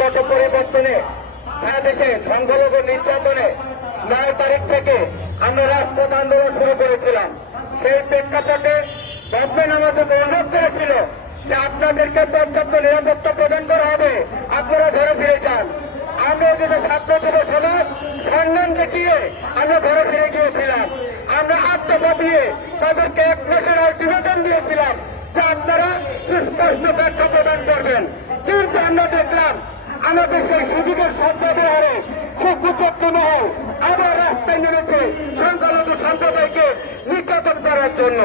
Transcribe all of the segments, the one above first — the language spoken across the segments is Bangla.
পট পরিবর্তনে সারা দেশে সংখ্যালঘু নির্যাতনে 9 তারিখ থেকে আমরা রাজপথ আন্দোলন শুরু করেছিলাম। সেই প্রেক্ষাপটে গভর্নমেন্ট আমাদেরকে অনুরোধ করেছিল যে আপনাদেরকে পর্যাপ্ত নিরাপত্তা প্রদান করা হবে, আপনারা ঘরে ফিরে যান। আমরা যেটা ছাত্র যুব সমাজ সম্মান দেখিয়ে আমরা ঘরে ফিরে গিয়েছিলাম। আমরা আত্মভাবিয়ে তাদেরকে 1 মাসের আলটিমেটাম দিয়েছিলাম যে আপনারা সুস্পষ্ট ব্যাখ্যা প্রদান করবেন। কিন্তু আমরা দেখলাম আমাদের সেই সুযোগের সদ্ব্যবহারে সুকুচক্র মহল আবার রাস্তায় নেমেছে সংখ্যালঘু সম্প্রদায়কে নির্যাতন করার জন্য।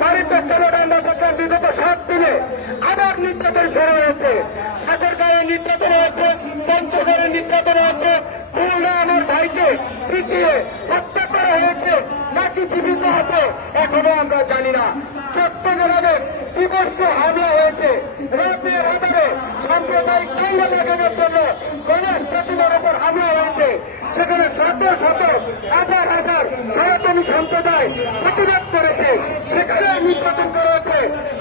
পরিপ্রেক্ষিতে আমরা দেখলাম বিগত 7 দিনে আবার নির্যাতন শুরু হয়েছে। ঠাকুরগাঁয়ে নির্যাতন হয়েছে, পঞ্চগড়ে নির্যাতন হয়েছে, খুলনা আমার ভাইকে পিটিয়ে হত্যা করা হয়েছে নাকি জীবিত আছে এখনো আমরা জানি না। চট্টগ্রামে বিভৎস হামলা হয়েছে, রাতের আধারে সাম্প্রদায়িক দাঙ্গা লাগানোর জন্য গণেশ প্রতিমার উপর হামলা হয়েছে। সেখানে শত শত হাজার হাজার সনাতনী সম্প্রদায় প্রতিবাদ করেছে, সেখানে নির্যাতন করা হয়েছে।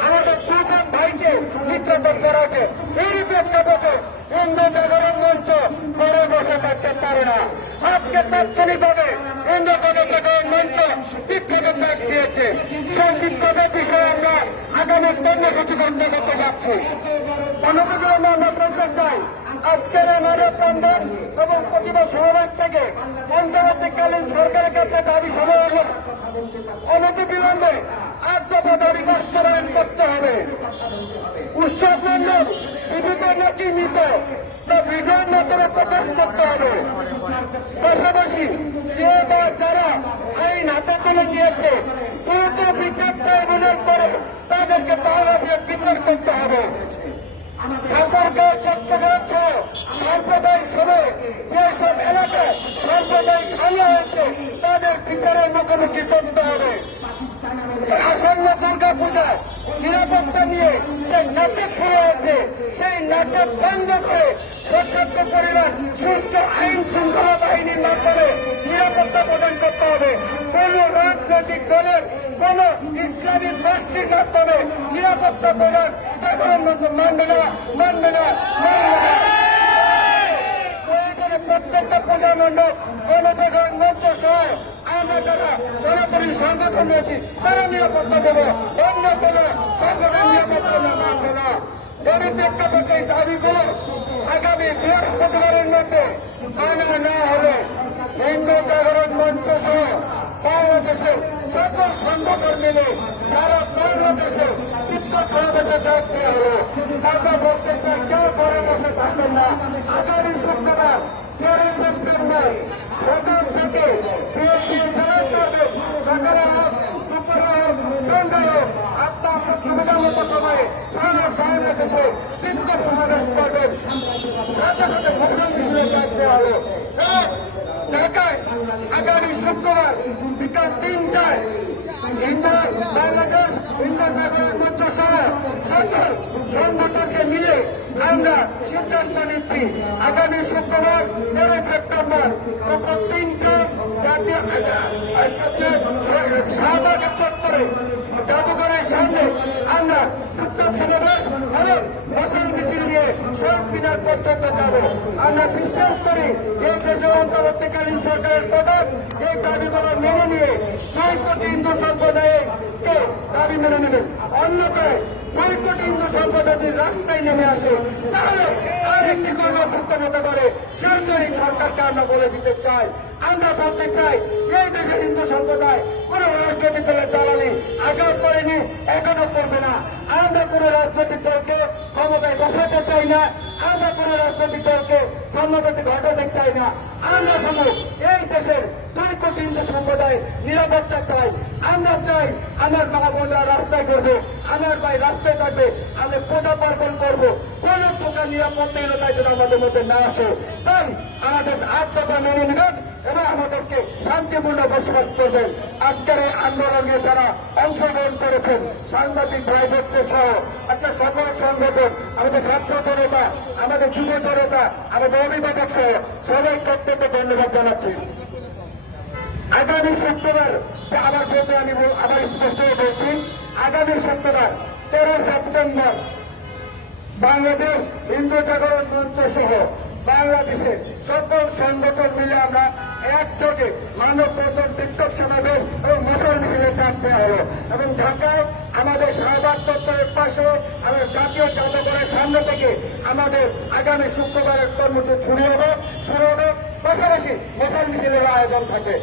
আমাদের যুবক ভাইকে নির্যাতন করা হয়েছে। এই প্রেক্ষাপটে হিন্দু জাগরণ মঞ্চ ঘরে বসে থাকতে পারে না। আজকে তাৎক্ষণিকভাবে হিন্দু গণজাগরণ মঞ্চ বিক্ষোভের ডাক দিয়েছে। সেই বিক্ষোভের বিষয়ে আমরা আগামী কর্মসূচি গ্রহণ করতে যাচ্ছি। গণজাগরণে আমরা বলতে চাই, আজকের এই মানববন্ধন এবং প্রতিবাদ সমাবেশ থেকে অন্তর্বর্তীকালীন সরকারের কাছে দাবি সভা হল অনতিবিলম্বে 8 দফা দাবি বাস্তবায়ন করতে হবে। উৎসব মণ্ডল জীবিত নাকি মৃত তা ভিডিওর মাধ্যমে প্রকাশ করতে হবে। পাশাপাশি যে বা যারা আইন হাতে তুলে নিয়েছে দ্রুত বিচার ট্রাইব্যুনাল করে তাদেরকে পাওয়া বিচার করতে হবে। ঠাকুরগাঁও, চট্টগ্রাম সহ সাম্প্রদায়িক সময়ে যেসব এলাকায় সাম্প্রদায়িক হামলা হয়েছে তাদের বিচারের মুখোমুখি করতে হবে। আসন্ন দুর্গা পূজায় নিরাপত্তা নিয়ে যে নাটক শুরু হয়েছে সেই নাটক বন্ধ করে পর্যাপ্ত পরিমাণ সুস্থ আইন শৃঙ্খলা বাহিনীর মাধ্যমে নিরাপত্তা প্রদান করতে হবে। কোন রাজনৈতিক দলের কোন ইসলামী গোষ্ঠীর মাধ্যমে নিরাপত্তা প্রদান সাধারণ মানবে না, মানবে না, মানবে না। প্রত্যেকটা পূজা মণ্ডপ গণজাগরণ মঞ্চ সহ আমরা যারা সনাতনী সংগঠন রয়েছি তারা নিরাপত্তা দেবো, অন্য কোন সংগঠন নিরাপত্তা মানবে না। এই প্রেক্ষাপটে দাবিগুলো আগামী বৃহস্পতিবারের মধ্যে মানা না হলে হিন্দু জাগরণ মঞ্চ সহ বাংলাদেশের সকল সংগঠন মিলে সারা বাংলাদেশে বিক্ষোভ সমাবেশে ডাক দেওয়া হলো। আমরা বলতে চাই, কেউ ঘরে বসে থাকবেন না। আগামী শুক্রবার 13 সেপ্টেম্বর সকাল থেকে সকালে হোক, দুপুরে হোক, সন্ধ্যায় হোক, আপনার সুবিধা মতো সময়ে সারা বাংলাদেশে বিক্ষোভ সমাবেশ করবেন। সাথে সাথে ভোজন মিছিলের ডাক দেওয়া হলো। এবং ঢাকায় আগামী শুক্রবার বিকাল 3টায় হিন্দু বাংলাদেশ হিন্দু জাগরণ মঞ্চ সহ সকল সংগঠনকে মিলে আমরা সিদ্ধান্ত নিচ্ছি আগামী শুক্রবার 13 সেপ্টেম্বর দুপুর 3টায় জাতীয় শাহবাগের চত্বরে জাদুঘরের সামনে আমরা বিক্ষোভ সমাবেশ এবং ফসল মিছিল নিয়ে শহীদ মিনার পর্যন্ত যাব। আমরা বিশ্বাস করি এই দেশের অন্তর্বর্তীকালীন সরকারের প্রধান এই দাবিগুলো মেনে নিয়ে 2 কোটি হিন্দু সম্প্রদায়কে দাবি মেনে নেবেন। অন্যথায় 2 কোটি হিন্দু সম্প্রদায় যদি রাস্তায় নেমে আসে তাহলে আরেকটি গণঅভ্যুত্থান হতে পারে। সরকারি সরকারকে আমরা বলে দিতে চাই, আমরা বলতে চাই এই দেশের হিন্দু সম্প্রদায় কোন রাজনৈতিক দলের দালালি আগেও করেনি, এখনো করবে না। আমরা কোন রাজনৈতিক দলকে ক্ষমতায় বসাতে চাই না, আমরা কোন রাজনৈতিক দলকে ক্ষমতাতে ঘটাতে চাই না। আমরা শুধু এই দেশের 2 কোটি হিন্দু সম্প্রদায় নিরাপত্তা চাই। আমরা চাই আমার মা বোনরা রাস্তায় করবে, আমার ভাই রাস্তায় থাকবে, আমরা পূজা পার্বণ করবো, কোন প্রকার নিরাপত্তাহীনতায় যেন আমাদের মধ্যে না আসে। তাই আমাদের 8 দফা মেনে নেবেন এবং আমাদেরকে শান্তিপূর্ণ বসবাস করবেন। আজকের এই আন্দোলনে যারা অংশগ্রহণ করেছেন সাংবাদিক ভাই ব্যক্তি সহ একটা সকল সংগঠন, আমাদের ছাত্র জনতা, আমাদের যুব জনতা, আমাদের অভিভাবক সহ সবাই প্রত্যেককে ধন্যবাদ জানাচ্ছি। আগামী শুক্রবার আবার বলতে আমি আবার স্পষ্ট বলছি, আগামী শুক্রবার 13 সেপ্টেম্বর বাংলাদেশ হিন্দু জাগরণ মঞ্চ সহ বাংলাদেশের সকল সংগঠন মিলে আমরা একযোগে মানববন্ধন বিক্ষোভ সমাবেশ এবং মোটর মিছিলের ডাক দেওয়া হলো এবং ঢাকায় আমাদের শাহবাগ চত্বরের পাশে আমরা জাতীয় জাদুঘরের সামনে থেকে আমাদের আগামী শুক্রবারের কর্মসূচি শুরু হবে পাশাপাশি মোটর মিছিলের আয়োজন থাকে।